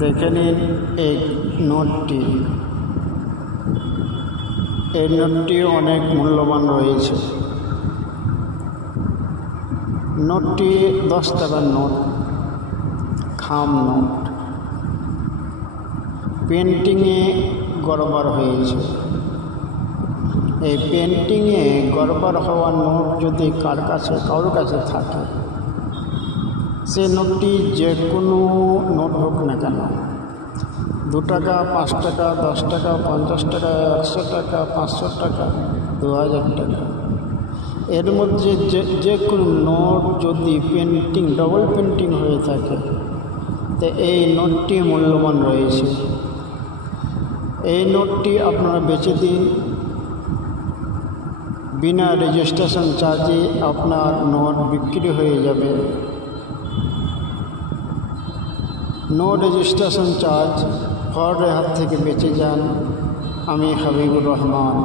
দেখে নিন এই নোটটি। এই নোটটি অনেক মূল্যবান রয়েছে। নোটটি 10 টাকার নোট, খাম নোট। পেন্টিংয়ে গড়বড় হয়েছে। এই পেন্টিংয়ে গড়বড় হওয়া নোট যদি কারোর কাছে থাকে, সে নোটটি যে কোনো নোট হোক না কেন, 2 টাকা, 5 টাকা, 10 টাকা, 50 টাকা, 100 টাকা, 500 টাকা, 2000 টাকা, এর মধ্যে যে কোনো নোট যদি ডবল পেন্টিং হয়ে থাকে, তো এই নোটটি মূল্যবান রয়েছে। এই নোটটি আপনারা বেচে দিন, বিনা রেজিস্ট্রেশন চার্জে আপনার নোট বিক্রি হয়ে যাবে। নো রেজিস্ট্রেশন চার্জ, ফ্রডের হাত থেকে বেঁচে যান। আমি হাবিবুর রহমান।